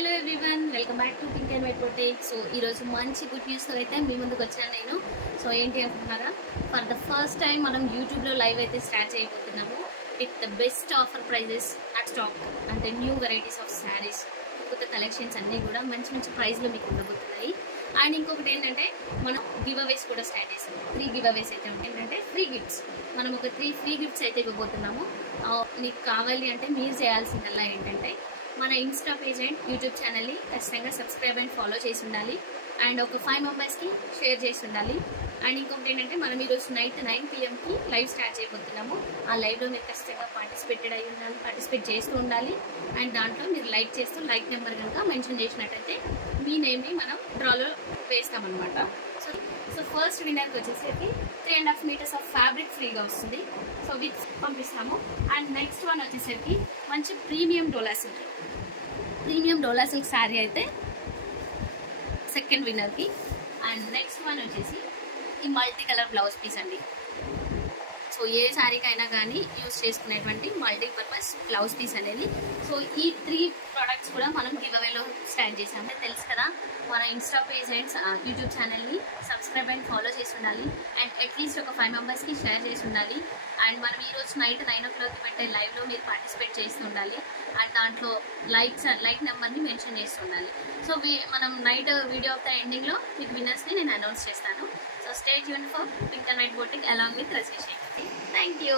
Hello everyone, welcome back to pink and white boutique. So ఈరోజు మంచి good న్యూస్తో అయితే మీ ముందుకు వచ్చాను నేను. సో ఏంటి అనుకుంటున్నారా, ఫర్ ద ఫస్ట్ టైం మనం యూట్యూబ్లో లైవ్ అయితే స్టార్ట్ చేయబోతున్నాము with the best offer prizes at stock. అంటే న్యూ వెరైటీస్ ఆఫ్ శారీస్, కొత్త కలెక్షన్స్ అన్నీ కూడా మంచి మంచి ప్రైస్లో మీకు ఉండబోతున్నాయి. అండ్ ఇంకొకటి ఏంటంటే మనం గివ్ అవేస్ కూడా స్టార్ట్ చేసాం. 3 గివ్ అవేస్ అయితే ఉంటాయి. ఏంటంటే ఫ్రీ గిఫ్ట్స్, మనం ఒక 3 ఫ్రీ గిఫ్ట్స్ అయితే ఇవ్వబోతున్నాము. మీకు కావాలి అంటే మీరు చేయాల్సిందల్లా ఏంటంటే మన ఇన్స్టా పేజ్ అండ్ యూట్యూబ్ ఛానల్ని ఖచ్చితంగా సబ్స్క్రైబ్ అండ్ ఫాలో చేసి ఉండాలి. అండ్ ఒక 5 మెంబర్స్కి షేర్ చేసి ఉండాలి. అండ్ ఇంకొకటి ఏంటంటే మనం ఈరోజు నైట్ 9 PM లైవ్ స్టార్ట్ చేయబోతున్నాము. ఆ లైవ్లో మీరు ఖచ్చితంగా పార్టిసిపేట్ చేస్తూ ఉండాలి. అండ్ దాంట్లో మీరు లైక్ చేస్తూ లైక్ నెంబర్ కనుక మెన్షన్ చేసినట్టయితే మీ నేమ్ని మనం డ్రాలో వేస్తామన్నమాట. సో ఫస్ట్ విన్నర్కి వచ్చేసరికి 3.5 meters ఆఫ్ ఫ్యాబ్రిక్ ఫ్రీగా వస్తుంది. సో విత్ పంపిస్తాము. అండ్ నెక్స్ట్ వన్ వచ్చేసరికి మంచి ప్రీమియం డోలా సిల్క్ శారీ అయితే సెకండ్ విన్నర్కి. అండ్ నెక్స్ట్ వన్ వచ్చేసి ఈ మల్టీ కలర్ బ్లౌజ్ పీస్ అండి. సో ఏ శారీకైనా కానీ యూజ్ చేసుకునేటువంటి మల్టీపర్పస్ బ్లౌజ్ పీస్ అనేది. సో ఈ 3 ప్రోడక్ట్స్ కూడా మనం గివ్ అవేలో స్టార్ట్ చేసాము. తెలుసు కదా, మన ఇన్స్టా పేజ్ అండ్ యూట్యూబ్ ఛానల్ని సబ్స్క్రైబ్ అండ్ ఫాలో చేసి ఉండాలి. అండ్ అట్లీస్ట్ ఒక 5 మెంబర్స్కి షేర్ చేసి ఉండాలి. అండ్ మనం ఈరోజు నైట్ 9 o'clock పెట్టే లైవ్లో మీరు పార్టిసిపేట్ చేస్తూ ఉండాలి. అండ్ దాంట్లో లైక్ నెంబర్ని మెన్షన్ చేస్తూ ఉండాలి. సో మనం నైట్ వీడియో ఆఫ్ ద ఎండింగ్లో మీకు విన్నర్స్ని నేను అనౌన్స్ చేస్తాను. So stay tune for pink and white boutique along with Rajesh. Thank you.